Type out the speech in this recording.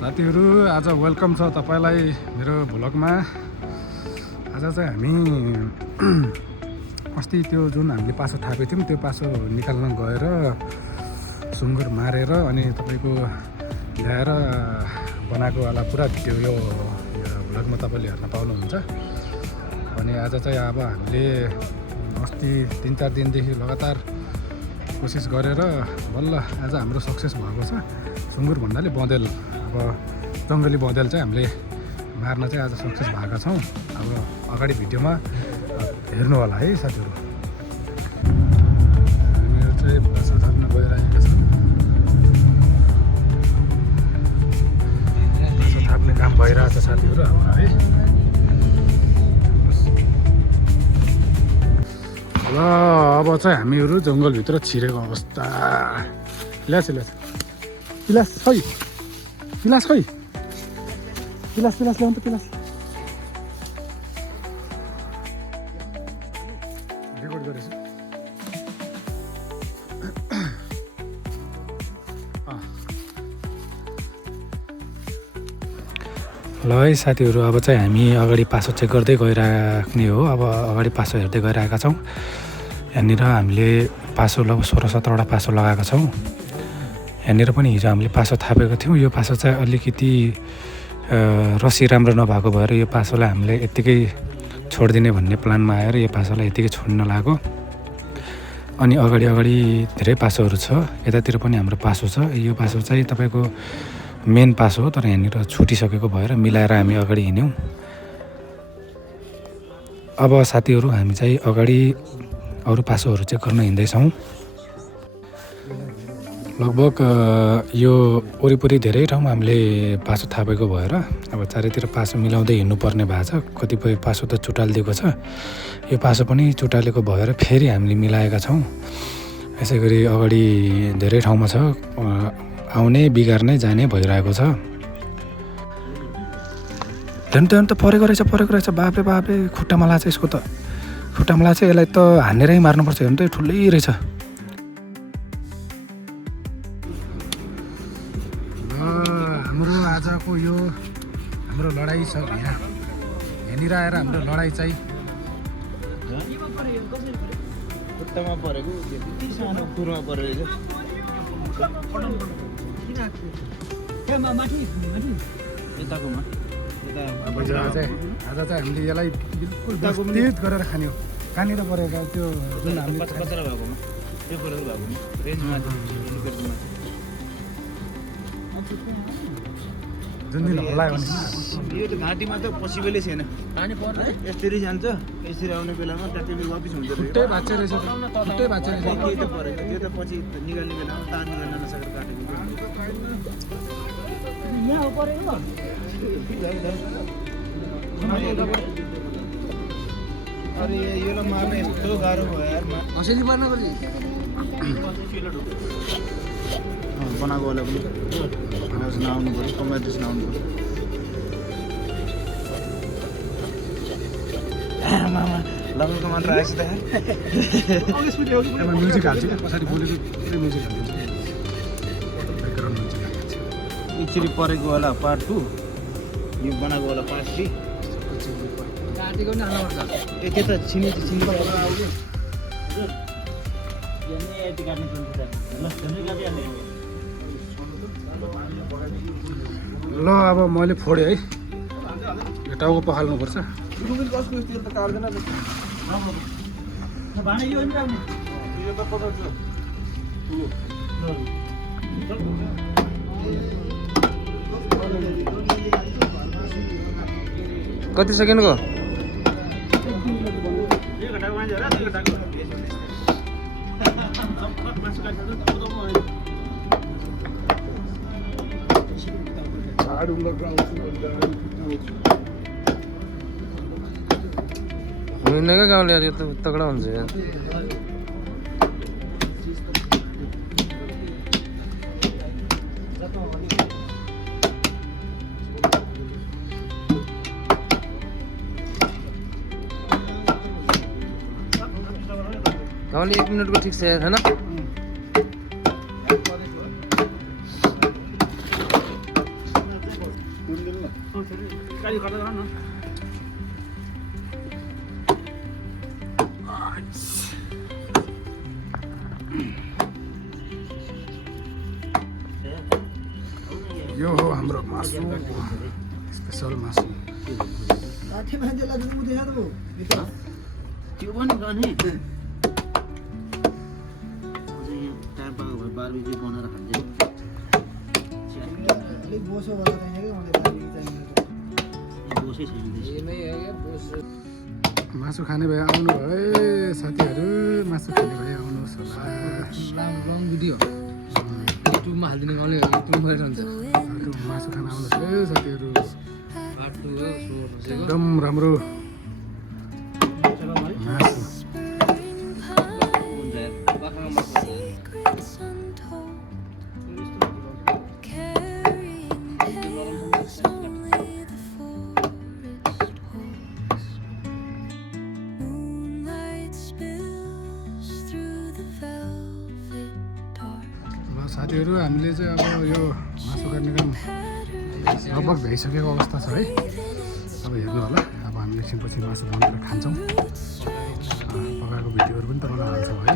साथीहरू आज वेलकम छ तपाईलाई मेरो भ्लगमा। आज चाहिँ हामी अस्ति त्यो जुन हामीले पासो थापेको थियौँ त्यो पासो निकाल्न गएर सुँगुर मारेर अनि तपाईँको ल्याएर बनाएको वाला पुरा भिडियो यो भ्लगमा तपाईँले हेर्न पाउनुहुन्छ। अनि आज चाहिँ अब हामीले अस्ति 3-4 दिनदेखि लगातार कोसिस गरेर बल्ल आज हाम्रो सक्सेस भएको छ। सुँगुर भन्नाले बँदेल, अब जङ्गली बँदेल चाहिँ हामीले मार्न चाहिँ आज सक्सेस भएका छौँ। अब अगाडि भिडियोमा हेर्नु होला है साथीहरू। हामीहरू चाहिँ पासो थाप्न गइरहेका छौँ। पासो थाप्ने काम भइरहेछ साथीहरू हाम्रो है। ल अब चाहिँ हामीहरू जङ्गलभित्र छिरेको अवस्था। ल्यास खै पिलास ल्याउनु त पिलास रेकर्ड गरेछ। ल है साथीहरू, अब चाहिँ हामी अगाडि पासो चेक गर्दै गइराख्ने हो। अब अगाडि पासो हेर्दै गइरहेका छौँ। यहाँनिर हामीले पासो 16-17वटा पासो लगाएका छौँ। यहाँनिर पनि हिजो हामीले पासो थापेको थियौँ। यो पासो चाहिँ अलिकति रसी राम्रो नभएको भएर यो पासोलाई हामीले यत्तिकै छोडिदिने भन्ने प्लानमा आएर यो पासोलाई यत्तिकै छोड्न लाग्यो। अनि अगाडि धेरै पासोहरू छ। यतातिर पनि हाम्रो पासो छ। यो पासो चाहिँ तपाईँको मेन पासो हो, तर यहाँनिर छुटिसकेको भएर मिलाएर हामी अगाडि हिँड्यौँ। अब साथीहरू हामी चाहिँ अगाडि अरू पासोहरू चेक गर्न हिँड्दैछौँ। लगभग यो वरिपरि धेरै ठाउँमा हामीले पासो थापेको भएर अब चारैतिर पासो मिलाउँदै हिँड्नुपर्ने भएको छ। कतिपय पासो त चुटालिदिएको छ। यो पासो पनि चुटालेको भएर फेरि हामीले मिलाएका छौँ। यसै गरी अगाडि धेरै ठाउँमा छ, आउने बिगार्ने जाने भइरहेको छ। हेर्नु त परेको रहेछ। बापे खुट्टामा लाग्छ यसको त। खुट्टामा लाग्छ, यसलाई त हानेरै मार्नुपर्छ। हेर्नु त ठुलै रहेछ। हाम्रो आजको यो हाम्रो लडाइँ छ यहाँ। यहाँनिर आएर हाम्रो लडाइँ चाहिँ खुट्टामा परेको त्यति सानो कुरमा परेको यताकोमा आज चाहिँ हामीले यसलाई बिल्कुल व्यवस्थित गरेर खाने हो। कहाँनिर परेको त्यो जुन हामीले कचरा भएकोमा त्यो परेको भएको रेन्जमा जुन दिन हल्लायो भने यो त घाँटीमा त पोसिबलै छैन। पानी पर्छ यसरी जान्छ, यसरी आउने बेलामा ट्याक्कै वापिस हुन्छ। छुट्टै भाँच्चे रहेछ, छुट्टै भाँच्चे रहेछ। के त परेको त्यो त पछि निकाल्ने बेलामा तार निकाल्न नसकेर काटेको। यहाँ परेको अरे यो मार्न यस्तो गाह्रो भयो यार। कसरी मार्न पर्छ बनाएको होला पनि नआउनु पऱ्यो, कम्बाइट्रेस नआउनु पऱ्यो। मामा लगेको मात्र आएछ त म्युजिक हाल्छु क्या पछाडि बोलेको पुरै म्युजिक हालिदिन्छु। ब्याकग्राउन्ड म्युजिक हालिदिन्छु। एक्चुअली परेको होला पार्ट 2, यो बनाएको होला पार्ट 3। काटेको नि हाल्नुपर्छ। त्यो त छिनी ल अब मैले फोडेँ है। यो टाउको पखाल्नुपर्छ। कति सेकेन्डको हुँदैन क्या गाउँले यार, यो त तगडा हुन्छ यार। गाउँले 1 मिनटको ठिक छ यार, हैन? गाडी गर्दा गर न यो हो हाम्रो मासु स्पेसल मासु त्यो पनि गर्ने टाइम पाएको भए बारबेक्यू बनाएर खान्छ बोसै छैन मासु खाने भए आउनु भयो है साथीहरू मासु खाने भए आउनुहोस् होला लङ भिडियो युट्युबमा हालिदिने गाउँले युट्युबमा रहन्छ मासु खान आउनुहोस् है साथीहरू बाटो हो एकदम राम्रो मासु साथीहरू हामीले चाहिँ अब यो मासु काट्ने काम लगभग भइसकेको अवस्था छ है अब हेर्नु होला अब हामी एकछिनपछि मासु बनाएर खान्छौँ पकाएको भिडियोहरू पनि तपाईँलाई हाल्छौँ है